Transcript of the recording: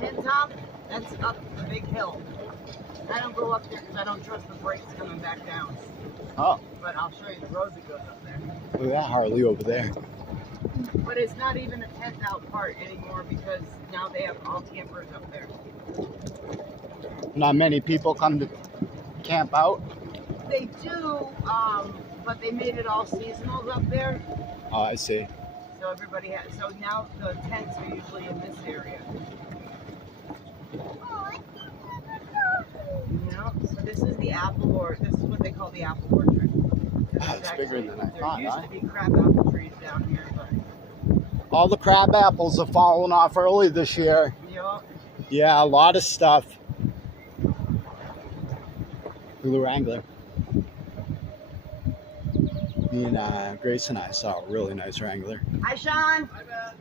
Tin Top, that's up the big hill. I don't go up there because I don't trust the brakes coming back down. Oh. But I'll show you the road that goes up there. Look at that Harley over there. But it's not even a tent out part anymore because now they have all campers up there. Not many people come to camp out. They do, but they made it all seasonal up there. Oh, I see. So everybody has. So now the tents are usually in this area. You know, so this is the apple orchard. This is what they call the apple orchard. It's bigger than I thought. There used to be crab apple trees down here, but all the crab apples have fallen off early this year. yep. Yeah, a lot of stuff. Blue Wrangler. Me and Grace and I saw a really nice Wrangler. Hi, Sean. Hi, Beth.